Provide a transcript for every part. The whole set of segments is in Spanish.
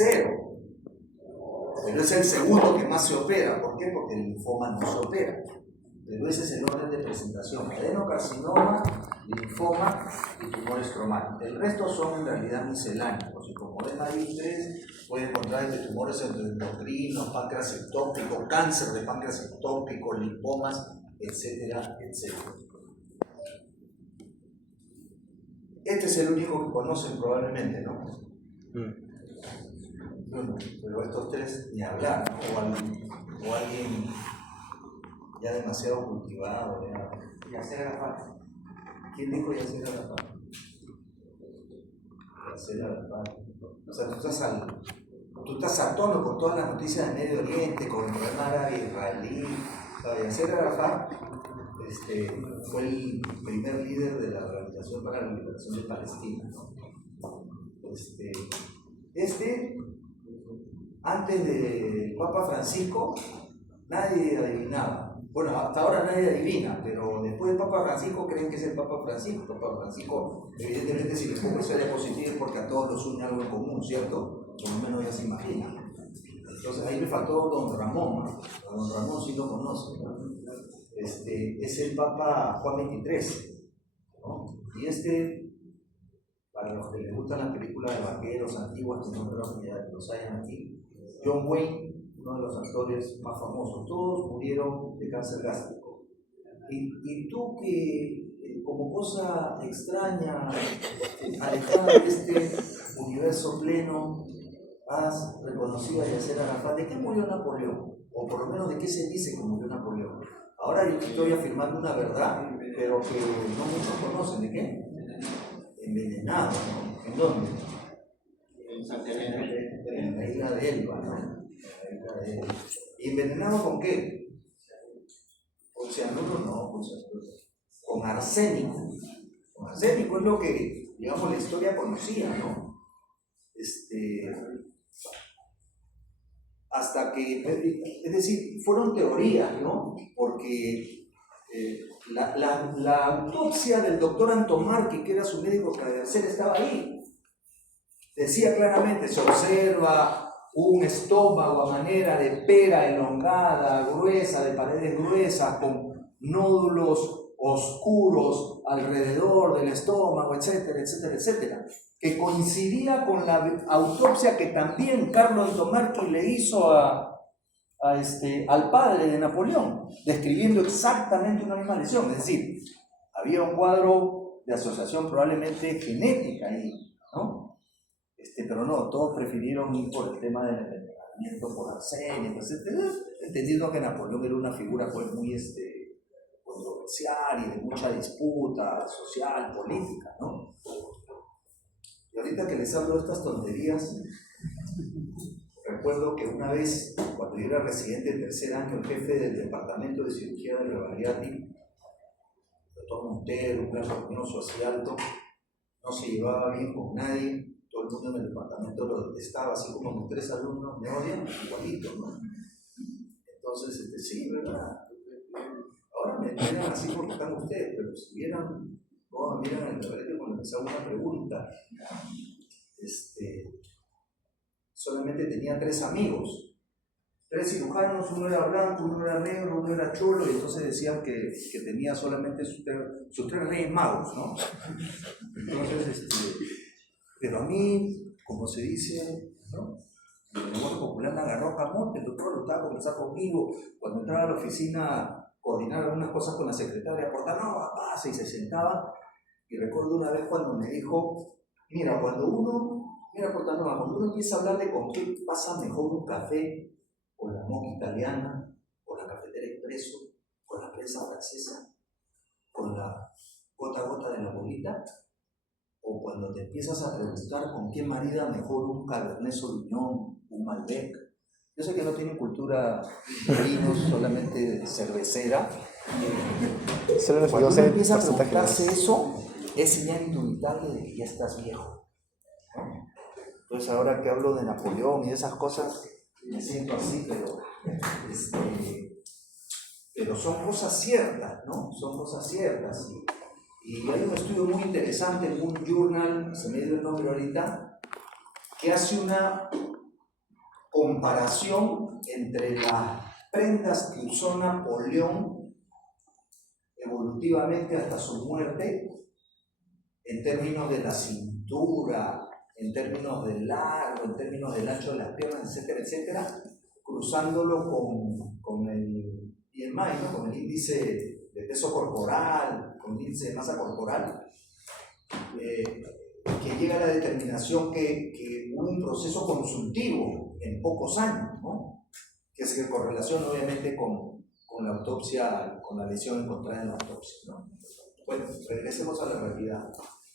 tercero, pero es el segundo que más se opera. ¿Por qué? Porque el linfoma no se opera. Pero ese es el orden de presentación: adenocarcinoma, linfoma y tumores cromáticos. El resto son en realidad misceláneos, y como ven ahí tres, pueden encontrar desde tumores endocrinos, páncreas ectópico, cáncer de páncreas ectópico, linfomas, etcétera, etcétera. Este es el único que conocen probablemente, ¿no? Bueno, pero estos tres ni hablar, ¿no? O alguien ya demasiado cultivado, ya. Yasser Arafat. ¿Quién dijo Yasser Arafat? Yasser Arafat. O sea, tú estás a tono con todas las noticias de Medio Oriente, con el problema árabe-israelí. Yasser Arafat fue el primer líder de la Organización para la Liberación de Palestina, ¿no? Antes del Papa Francisco, nadie adivinaba. Bueno, hasta ahora nadie adivina, pero después del Papa Francisco creen que es el Papa Francisco. Papa Francisco, evidentemente, si le pongo esa diapositiva es porque a todos los une algo en común, ¿cierto? Por lo menos ya se imagina. Entonces ahí me faltó Don Ramón, ¿no? A Don Ramón sí lo conoce, ¿no? Es el Papa Juan XXIII, ¿no? Y para los que les gustan las películas de vaqueros antiguas, que no creo que los hayan aquí, John Wayne, uno de los actores más famosos, todos murieron de cáncer gástrico. Y tú que, como cosa extraña, alejada de este universo pleno, has reconocido a Yasser Arafat. ¿De qué murió Napoleón? O por lo menos de qué se dice que murió Napoleón. Ahora yo estoy afirmando una verdad, pero que no muchos conocen. ¿De qué? Envenenado, ¿no? ¿En dónde? En la isla de Elba, ¿no? ¿Y envenenado con qué? Con cianuro, no, con arsénico. Con arsénico es lo que, digamos, la historia conocía, ¿no? Hasta que, es decir, fueron teorías, ¿no? Porque la autopsia del doctor Antomarchi, que era su médico cabecera, estaba ahí. Decía claramente, se observa un estómago a manera de pera elongada, gruesa, de paredes gruesas, con nódulos oscuros alrededor del estómago, etcétera, etcétera, etcétera, que coincidía con la autopsia que también Carlos Antomarchi le hizo al padre de Napoleón, describiendo exactamente una misma lesión. Es decir, había un cuadro de asociación probablemente genética ahí, ¿no? Pero no, todos prefirieron ir por el tema del envenenamiento por arsénico, etc. Entendiendo que Napoleón era una figura pues muy controversial y de mucha disputa social, política, ¿no? Y ahorita que les hablo de estas tonterías, recuerdo que una vez, cuando yo era residente de tercer año, el jefe del departamento de cirugía de Rebaliati, el doctor Montero, un gran ruminoso así alto, no se llevaba bien con nadie. Todo el mundo en el departamento lo detestaba, así como mis 3 alumnos me odian, igualito, ¿no? Entonces, sí, ¿verdad? Ahora me miran así porque están ustedes, pero si vieran, no, miran el reverendo cuando les hago una pregunta, solamente tenía 3 amigos, 3 cirujanos, uno era blanco, uno era negro, uno era cholo, y entonces decían que tenía solamente sus 3 reyes magos, ¿no? Entonces, pero a mí, como se dice, ¿no? El lenguaje popular me agarró camote, el doctor lo estaba a conversar conmigo, cuando entraba a la oficina, coordinar algunas cosas con la secretaria, Portanova, pase, y se sentaba, y recuerdo una vez cuando me dijo, mira, Portanova, cuando uno empieza a hablar de con qué pasa mejor un café, con la moca italiana, con la cafetera expreso, con la prensa francesa, con la gota a gota de la bolita, o cuando te empiezas a preguntar con qué marida mejor un Cabernet Sauvignon, un Malbec. Yo sé que no tienen cultura de vinos, solamente cervecera. Cuando uno empieza a preguntarse eso, es señal indubitable de que ya estás viejo. Entonces ahora que hablo de Napoleón y de esas cosas, me siento así, pero son cosas ciertas, ¿no? Son cosas ciertas. Y hay un estudio muy interesante en un journal, se me dio el nombre ahorita, que hace una comparación entre las prendas que usó Napoleón evolutivamente hasta su muerte, en términos de la cintura, en términos del largo, en términos del ancho de las piernas, etcétera, etcétera, cruzándolo con el BMI, ¿no? Con el índice de peso corporal, con el índice de masa corporal, que llega a la determinación que hubo un proceso consultivo en pocos años, ¿no? Que se correlaciona obviamente con la autopsia, con la lesión encontrada en la autopsia, ¿no? Bueno, regresemos a la realidad.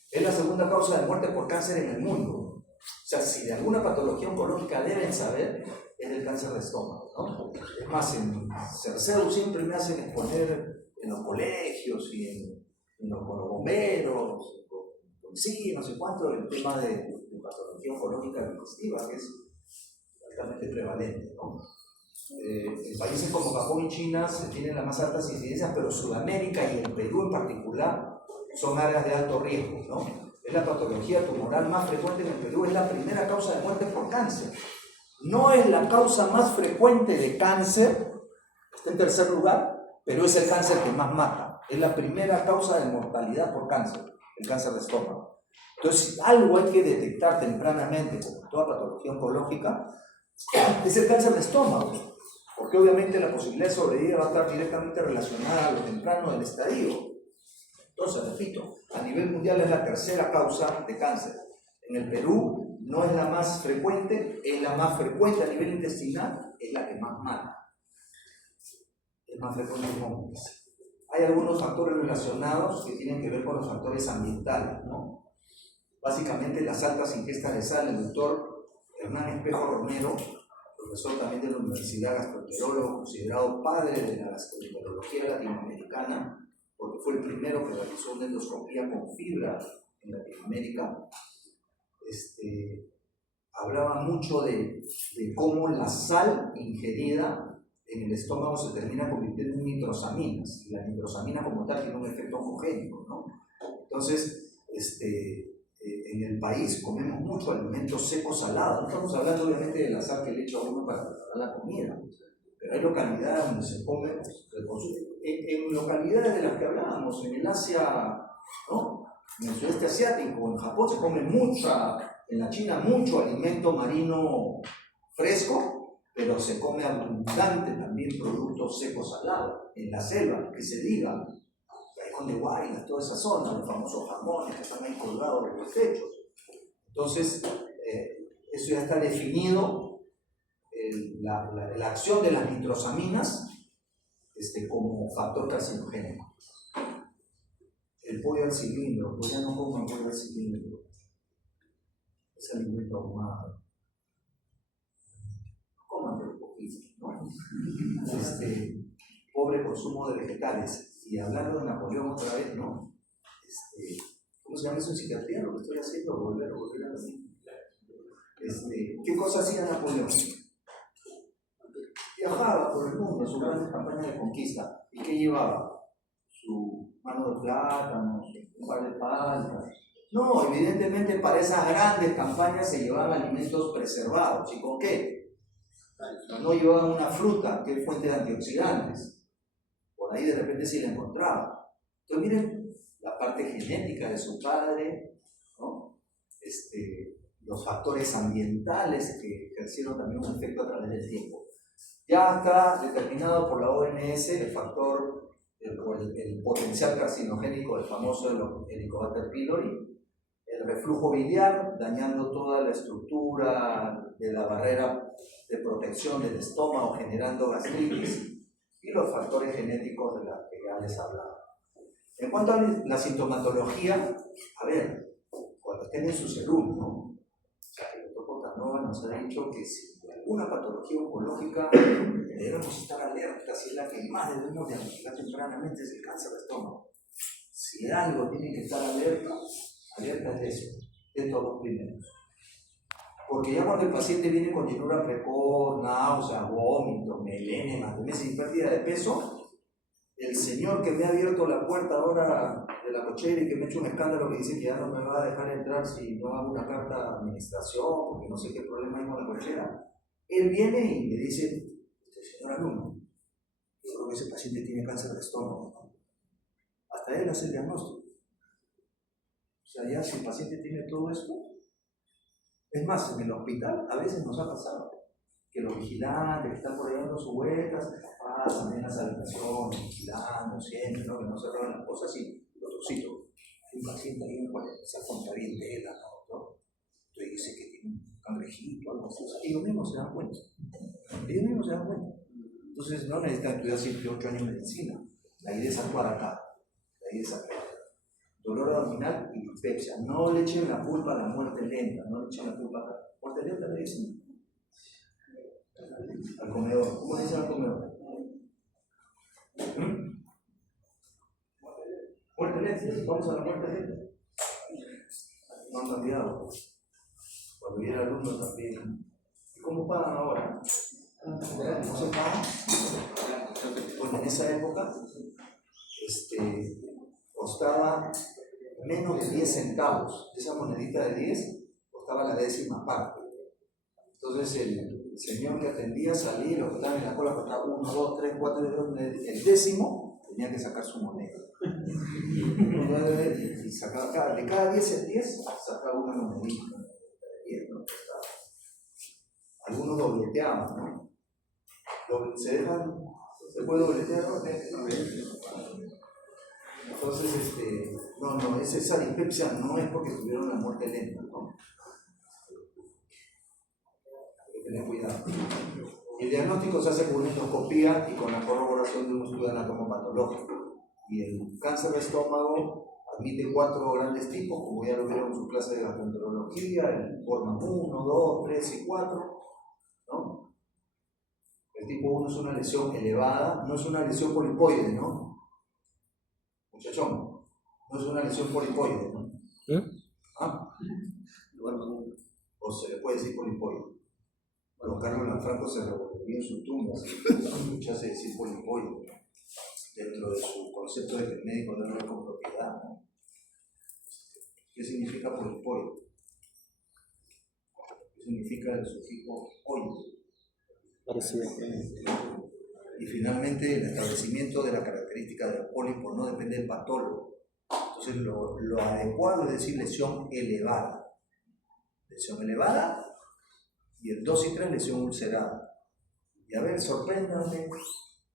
Es la segunda causa de muerte por cáncer en el mundo. O sea, si de alguna patología oncológica deben saber, es el cáncer de estómago, ¿no? Es más, en CERCEU siempre me hacen exponer en los colegios y con los bomberos, sí, no sé cuánto, el tema de patología oncológica digestiva, que es altamente prevalente, ¿no? En países como Japón y China se tienen las más altas incidencias, pero Sudamérica y el Perú en particular son áreas de alto riesgo, ¿no? Es la patología tumoral más frecuente en el Perú, es la primera causa de muerte por cáncer. No es la causa más frecuente de cáncer, está en tercer lugar, pero es el cáncer que más mata. Es la primera causa de mortalidad por cáncer, el cáncer de estómago. Entonces, algo hay que detectar tempranamente, como toda patología oncológica, es el cáncer de estómago, porque obviamente la posibilidad de sobrevivir va a estar directamente relacionada a lo temprano del estadio. Entonces, repito, a nivel mundial es la tercera causa de cáncer. En el Perú no es la más frecuente, es la más frecuente a nivel intestinal, es la que más mata. Es más frecuente en hombres. Hay algunos factores relacionados que tienen que ver con los factores ambientales, ¿no? Básicamente las altas ingestas de sal. El doctor Hernán Espejo Romero, profesor también de la Universidad, gastroenterólogo, considerado padre de la gastroenterología latinoamericana, porque fue el primero que realizó una endoscopía con fibra en Latinoamérica, hablaba mucho de cómo la sal ingerida en el estómago se termina convirtiendo en nitrosaminas, y la nitrosamina como tal tiene un efecto oncogénico, ¿no? Entonces, en el país comemos mucho alimentos secos salados. No estamos hablando obviamente de la sal que le echa uno para preparar la comida, pero hay localidades donde se come, en localidades de las que hablábamos, en el Asia, ¿no? En el sudeste asiático, en Japón se come en la China mucho alimento marino fresco, pero se come abundante también productos secos salados. En la selva, que se diga, Callejón de Guaynas, toda esa zona, los famosos jamones que están ahí colgados de los techos. Entonces, eso ya está definido, la acción de las nitrosaminas como factor carcinogénico. El pollo al cilindro, pues ya no coman pollo al cilindro, es alimento ahumado. Coman pero poquito, ¿no? Pobre consumo de vegetales. Y hablando de Napoleón otra vez, ¿no? ¿Cómo se llama eso en psiquiatría? Lo que estoy haciendo, volver a lo mismo. ¿Qué cosa hacía Napoleón? Viajaba por el mundo en su gran campaña de conquista. ¿Y qué llevaba? Su mano de plátanos, un par de paltas. No, evidentemente para esas grandes campañas se llevaban alimentos preservados. ¿Y con qué? No llevaban una fruta, que es fuente de antioxidantes. Por ahí de repente sí la encontraba. Entonces miren la parte genética de su padre, ¿no? Los factores ambientales que ejercieron también un efecto a través del tiempo. Ya está determinado por la OMS el factor, el potencial carcinogénico del famoso Helicobacter pylori, el reflujo biliar, dañando toda la estructura de la barrera de protección del estómago, generando gastritis, y los factores genéticos de los que ya les hablaba. En cuanto a la sintomatología, a ver, cuando estén en su serum, ¿no? O sea, que el doctor Portanova nos ha dicho que si de alguna patología oncológica debemos estar alertas, y es la que más debemos diagnosticar tempranamente, es el cáncer de estómago. Si algo tiene que estar alerta es de eso, de estos dos primeros. Porque ya cuando el paciente viene con llenura precoz, náuseas, vómitos, melena, hematemesis y pérdida de peso, el señor que me ha abierto la puerta ahora de la cochera y que me ha hecho un escándalo que dice que ya no me va a dejar entrar si no hago una carta de administración, porque no sé qué problema hay con la cochera, Él viene y me dice, señor alumno, yo creo que ese paciente tiene cáncer de estómago, ¿no? Hasta él hace el diagnóstico. O sea, ya si el paciente tiene todo esto, es más, en el hospital a veces nos ha pasado que los vigilantes que están por ahí dando sus vueltas, pasan en las habitaciones, vigilando siempre, ¿no? Que no se roban las cosas y los trocitos. Hay un paciente ahí en el cual empieza a contar bien tela, ¿no? Entonces dice que tiene un cangrejito, algo así. O sea, ellos mismos se dan cuenta. Ellos mismos se dan cuenta. Entonces no necesitan estudiar 7 8 años de medicina. La idea es actuar acá. La idea es actuar. Dolor abdominal y dispepsia. No le echen la culpa a la muerte lenta. No le echen la culpa a la muerte lenta, le dicen. Al comedor. ¿Cómo le dicen al comedor? Muerte lenta. Vamos a la muerte lenta. No han cambiado. Cuando viene el alumno también. ¿Y cómo pagan ahora? ¿No se pagan? Bueno, en esa época costaba menos de 10 centavos. Esa monedita de 10 costaba la 10ª parte. Entonces el señor que atendía salía y los que estaban en la cola costaba 1, 2, 3, 4, el 10º tenía que sacar su moneda. Y sacaba de cada 10 en 10 sacaba una monedita. Algunos dobleteaban, ¿no? ¿Se puede dobletear? Entonces, esa dispepsia no es porque tuvieron la muerte lenta, ¿no? Hay que tener cuidado. El diagnóstico se hace con una endoscopía y con la corroboración de un estudio anatomopatológico. Y el cáncer de estómago admite 4 grandes tipos, como ya lo vieron en su clase de gastroenterología, el forma 1, 2, 3 y 4, ¿no? El tipo 1 es una lesión elevada, no es una lesión polipoide, ¿no? Muchachón, no es una lesión polipoide, ¿no? ¿Ah? O se le puede decir polipoide. Bueno, Carlos Lanfranco se revolvió en su tumba, escuchase decir polipoide, dentro de su concepto de que el médico no lo ve con propiedad, ¿no? ¿Qué significa polipoide? ¿Qué significa el sufijo oide? Y finalmente el establecimiento de la característica del pólipo no depende del patólogo. Entonces lo adecuado es decir lesión elevada. Lesión elevada y el 2 y 3 lesión ulcerada. Y a ver, sorpréndanme,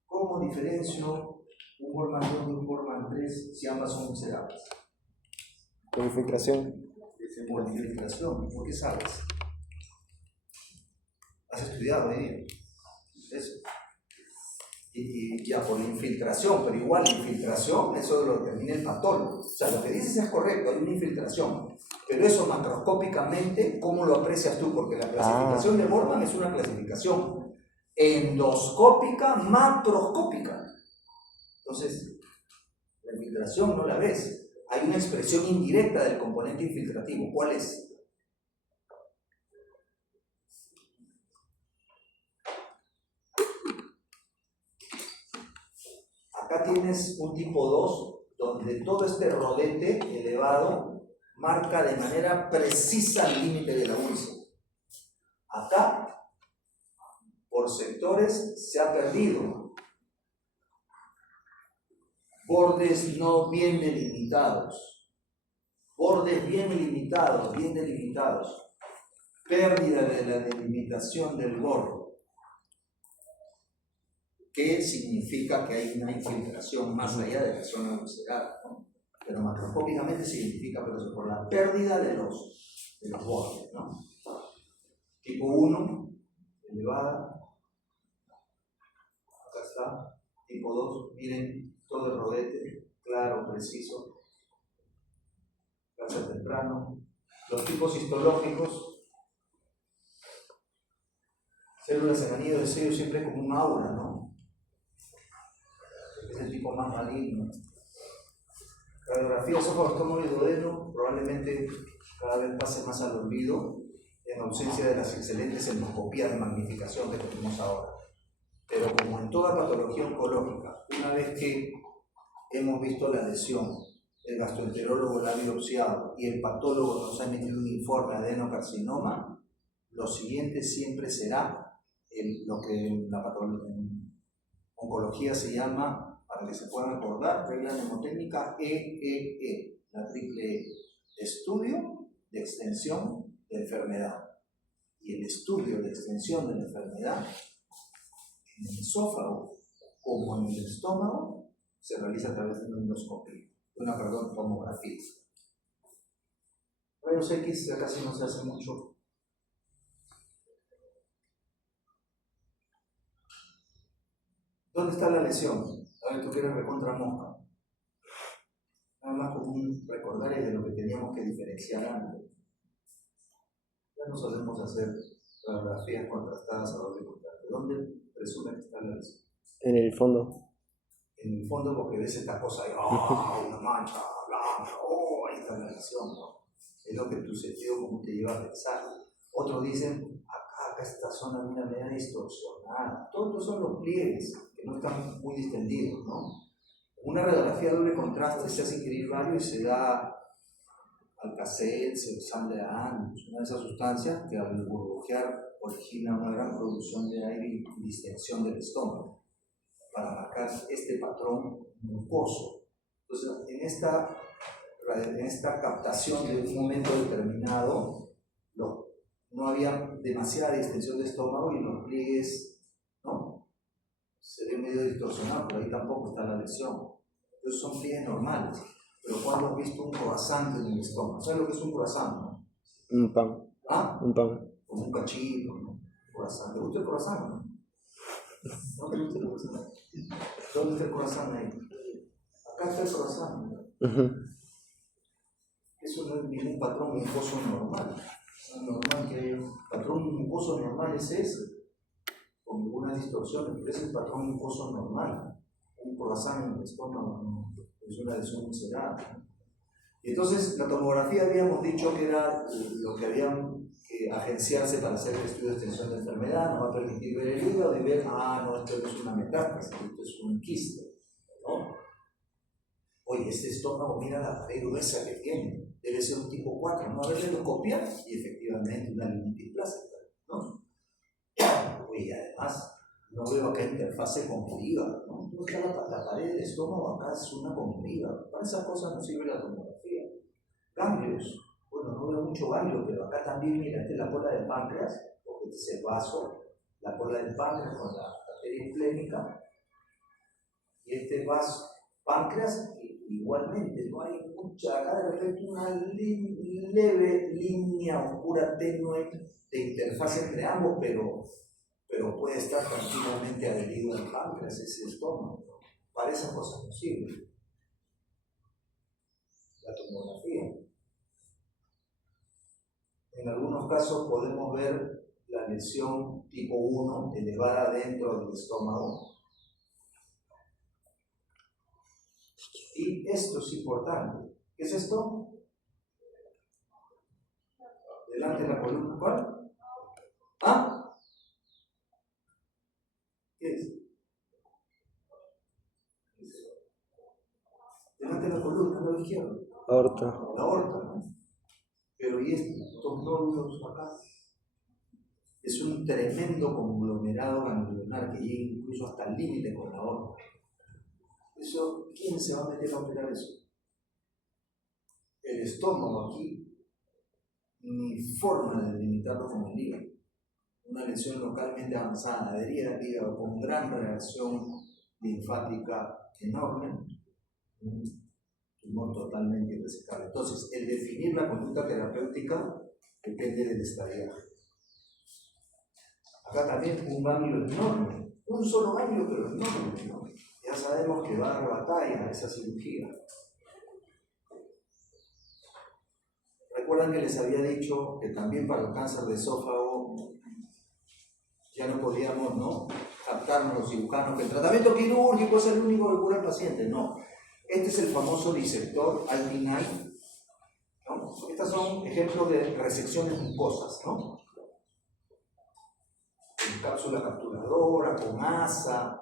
¿cómo diferencio un Bormann 2 de un Bormann 3 si ambas son ulceradas? Por infiltración. Por infiltración, ¿por qué sabes? ¿Has estudiado ahí? Eso. Y ya por la infiltración, pero igual la infiltración, eso lo determina el patólogo. O sea, lo que dices es correcto, hay una infiltración, pero eso macroscópicamente, ¿cómo lo aprecias tú? Porque la clasificación de Bormann es una clasificación endoscópica, macroscópica. Entonces, la infiltración no la ves. Hay una expresión indirecta del componente infiltrativo. ¿Cuál es? Acá tienes un tipo 2, donde todo este rodete elevado marca de manera precisa el límite de la úlcera. Acá, por sectores, se ha perdido. Bordes no bien delimitados. Bordes bien delimitados, bien delimitados. Pérdida de la delimitación del borde. ¿Qué significa que hay una infiltración más allá de la zona ulcerada, ¿no? Pero macroscópicamente significa por la pérdida de los bordes, ¿no? Tipo 1, elevada. Acá está. Tipo 2, miren todo el rodete, claro, preciso. Cáncer temprano. Los tipos histológicos. Células en anillo de sello siempre como un aura, ¿no? Es el tipo más maligno. Radiografía esófago, estómago y duodeno probablemente cada vez pase más al olvido en ausencia de las excelentes endoscopías de magnificación que tenemos ahora. Pero como en toda patología oncológica, una vez que hemos visto la lesión, el gastroenterólogo la ha biopsiado y el patólogo nos ha emitido un informe de adenocarcinoma, lo siguiente siempre será lo que en oncología se llama, para que se puedan acordar, regla mnemotécnica EEE, la triple E, estudio de extensión de enfermedad. Y el estudio de extensión de la enfermedad en el esófago como en el estómago se realiza a través de una endoscopía, tomografía. Rayos X ya casi no se hace mucho. ¿Dónde está la lesión? A ver, tú que eres recontra mosca. Nada más común recordar es de lo que teníamos que diferenciar antes. Ya no solemos hacer radiografías contrastadas a doble contraste. ¿Dónde presume que está la lesión? En el fondo. En el fondo, porque ves esta cosa ahí, ¡oh! Una mancha blanca, ¡oh! Ahí está la lesión, ¿no? Es lo que tu sentido común te lleva a pensar. Otros dicen, acá esta zona, mira, media distorsionada. Todos son los pliegues que no están muy distendidos, ¿no? Una radiografía de doble contraste se hace ingerir radio y se da Alcacel, Cebsamlean, una de esas sustancias que al burbujear origina una gran producción de aire y distensión del estómago para marcar este patrón mucoso. Entonces, en esta captación de un momento determinado, no había demasiada distensión de estómago y los pliegues, ¿no? Se ve medio distorsionado, pero ahí tampoco está la lesión. Entonces son pliegues normales. Pero cuando has visto un croissant en el estómago, ¿sabes lo que es un croissant, no? Un pan. ¿Ah? Un pan. Como un cachito, ¿no? Croissant. ¿Te gusta el croissant, no? ¿No te gusta el croissant? ¿Dónde está el croissant ahí? Acá está el croissant, ¿no? Eso no es ningún patrón mucoso normal. Es normal que haya un patrón mucoso normal es ese, con algunas distorsiones, pero es el patrón mucoso normal. Un croissant en el estómago no, es una lesión miserable. Y entonces la tomografía habíamos dicho que era lo que habían que agenciarse para hacer el estudio de extensión de enfermedad, nos va a permitir ver el hígado y ver, no, esto no es una metástasis, esto es un quiste, ¿no? Oye, este estómago, mira la pared gruesa que tiene, debe ser un tipo 4, ¿no? A ver, endoscopia y efectivamente una limpieza plástica, ¿no? Oye, y además, no veo acá interfase con el hígado, ¿no? Entonces la pared del estómago acá es una con el hígado. Para esas cosas no sirve la tomografía. Ganglios, bueno, no veo mucho ganglio, pero acá también, mira, esta es la cola del páncreas, porque este es el vaso, la cola del páncreas con la arteria esplénica, y este vaso, páncreas, igualmente, no hay mucha, acá de repente una leve línea oscura tenue de interfaz entre ambos, pero puede estar tranquilamente adherido al páncreas, ese estómago. Para esas cosas no sirve la tomografía. En algunos casos podemos ver la lesión tipo 1 elevada dentro del estómago. Y esto es importante. ¿Qué es esto? Delante de la columna, ¿cuál? ¿Ah? ¿Qué es? Delante de la columna, a la izquierda. Aorta. La aorta, ¿no? Pero ¿y estos nódulos acá? Es un tremendo conglomerado ganglionar que llega incluso hasta el límite con la aorta. Eso, ¿quién se va a meter a operar eso? El estómago aquí, ni forma de delimitarlo con el hígado. Una lesión localmente avanzada, adherida al hígado con gran reacción linfática enorme, un tumor totalmente irresecable. Entonces, el definir la conducta terapéutica depende del estadio. Acá también un ganglio enorme, un solo ganglio, pero enorme, ¿no? Ya sabemos que va a dar batalla a esa cirugía. Recuerdan que les había dicho que también para el cáncer de esófago ya no podíamos, ¿no?, captarnos los cirujanos que el tratamiento quirúrgico es el único que cura al paciente. No, este es el famoso disector alpinal, ¿no? Estos son ejemplos de resecciones mucosas, ¿no? Con cápsula capturadora, con asa,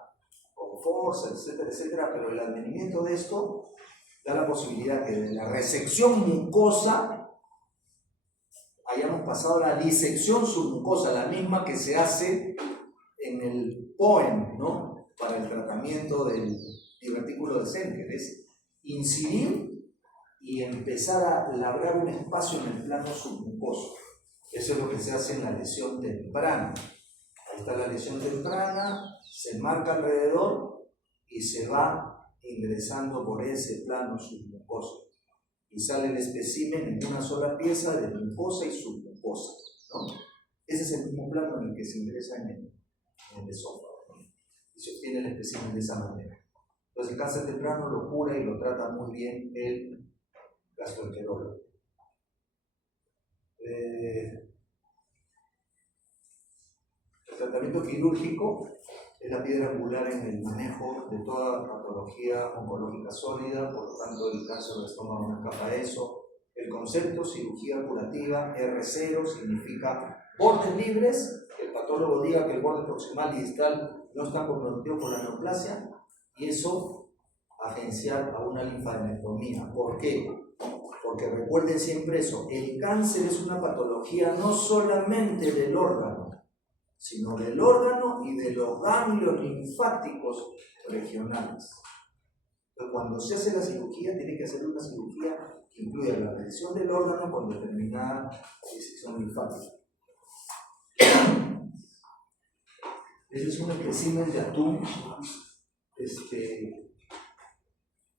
con fuerza, etcétera, etcétera, pero el advenimiento de esto da la posibilidad que de la resección mucosa hayamos pasado a la disección submucosa, la misma que se hace en el POEM, ¿no? Para el tratamiento del divertículo de Senker, es incidir y empezar a labrar un espacio en el plano submucoso. Eso es lo que se hace en la lesión temprana. Ahí está la lesión temprana, se marca alrededor y se va ingresando por ese plano submucoso. Y sale el espécimen en una sola pieza de mucosa y submucosa, ¿no? Ese es el mismo plano en el que se ingresa en el esófago, ¿no? Y se obtiene el espécimen de esa manera. Entonces el cáncer temprano lo cura y lo trata muy bien el gastroenterólogo. El tratamiento quirúrgico es la piedra angular en el manejo de toda patología oncológica sólida, por lo tanto el cáncer del estómago no escapa a eso. El concepto cirugía curativa R0 significa bordes libres, que el patólogo diga que el borde proximal y distal no están comprometidos por la neoplasia, y eso agenciar a una linfadenectomía. ¿Por qué? Porque recuerden siempre eso, el cáncer es una patología no solamente del órgano, sino del órgano y de los ganglios linfáticos regionales. Entonces, cuando se hace la cirugía, tiene que hacer una cirugía que incluya la lesión del órgano con determinada disección linfática. Ese es un espécimen de atún.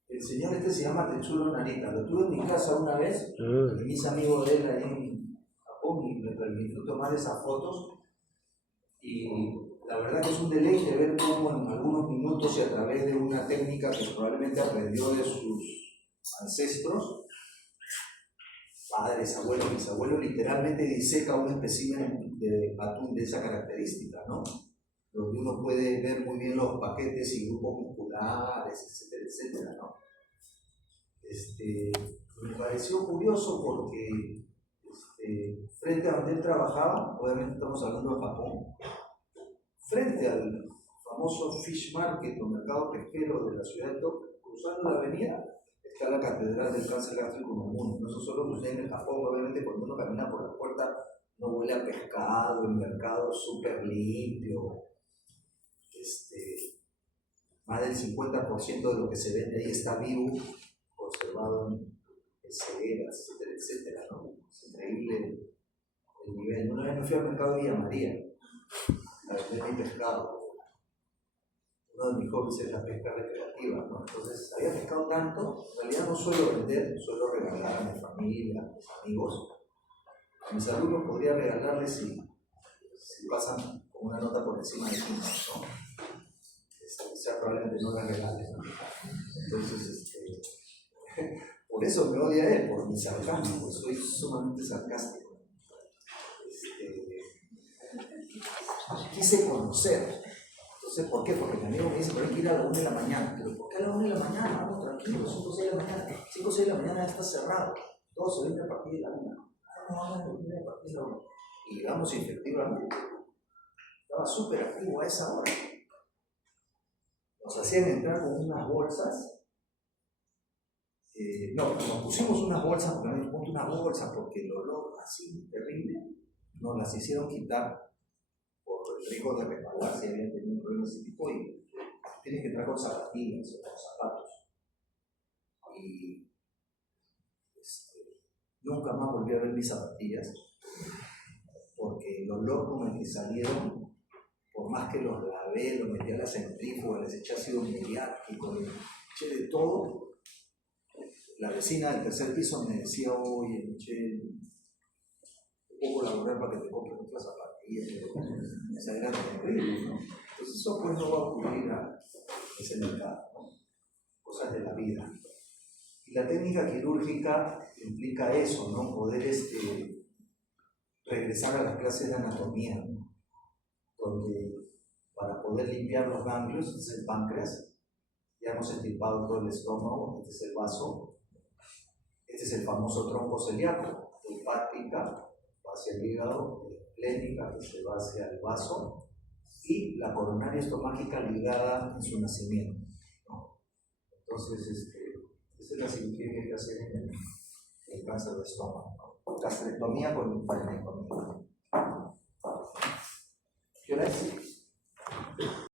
El señor se llama Tetsudo Narita. Lo tuve en mi casa una vez, y mis amigos de él ahí en Japón, y me permitió tomar esas fotos. Y la verdad que es un deleite ver cómo en algunos minutos y a través de una técnica que probablemente aprendió de sus ancestros, padres, abuelos, bisabuelos, literalmente diseca un espécimen de atún de esa característica, ¿no? Donde uno puede ver muy bien los paquetes y grupos musculares, etcétera, etcétera, ¿no? Me pareció curioso porque frente a donde él trabajaba, obviamente estamos hablando de Japón, frente al famoso Fish Market o mercado pesquero de la ciudad de Tokio, cruzando la avenida, está la Catedral del Cáncer Gástrico Común. No eso solo sucede en el Japón, obviamente cuando uno camina por la puerta no huele a pescado, el mercado súper limpio, más del 50% de lo que se vende ahí está vivo, conservado en cegueras, etcétera, etcétera, ¿no? Es increíble el nivel. Una vez me fui al mercado de Villa María a vender mi pescado. Uno de mis hobbies es la pesca recreativa, ¿no? Entonces había pescado tanto, en realidad no suelo vender, suelo regalar a mi familia, a mis amigos. A mis alumnos podría regalarles si pasan con una nota por encima de 15, ¿no? O sea, probablemente no la regales, ¿no? Entonces, por eso me odia él, por mi sarcasmo, porque soy sumamente sarcástico. Quise conocer. Entonces, ¿por qué? Porque mi amigo me dice, pero hay que ir a la 1 de la mañana. Pero ¿por qué a la 1 de la mañana? Vamos, tranquilo, 5 o 6 de la mañana. 5 o 6 de la mañana ya está cerrado. Todo se vende a partir de la 1. Vamos a dormir a partir de la 1. Y llegamos y efectivamente estaba súper activo a esa hora. Nos hacían entrar con unas bolsas. Nos pusimos unas bolsas, porque me ponte una bolsa, porque el olor así terrible, nos las hicieron quitar por el riesgo de resbalar si habían tenido un problema de ese tipo, y tienes que entrar con zapatillas o con zapatos. Y nunca más volví a ver mis zapatillas, porque el olor con el que salieron, por más que los lavé, los metí a la centrífuga, les eché ácido muriático, les eché de todo. La vecina del tercer piso me decía, oye, eché un poco laboral para que te compres otras zapatillas. Esa era terrible, ¿no? Entonces eso pues no va a ocurrir a ese mercado, ¿no? Cosas de la vida. Y la técnica quirúrgica implica eso, ¿no? Poder regresar a las clases de anatomía, ¿no? Donde para poder limpiar los ganglios, este es el páncreas, ya hemos extirpado todo el estómago, este es el vaso, este es el famoso tronco celíaco, hepática, va hacia el hígado, esplénica, que se va hacia el vaso, y la coronaria estomágica ligada en su nacimiento, ¿no? Entonces, esa es la cirugía que hay que hacer en el cáncer de estómago, ¿no? Gastrectomía con linfadenectomía. ¿Qué hora es?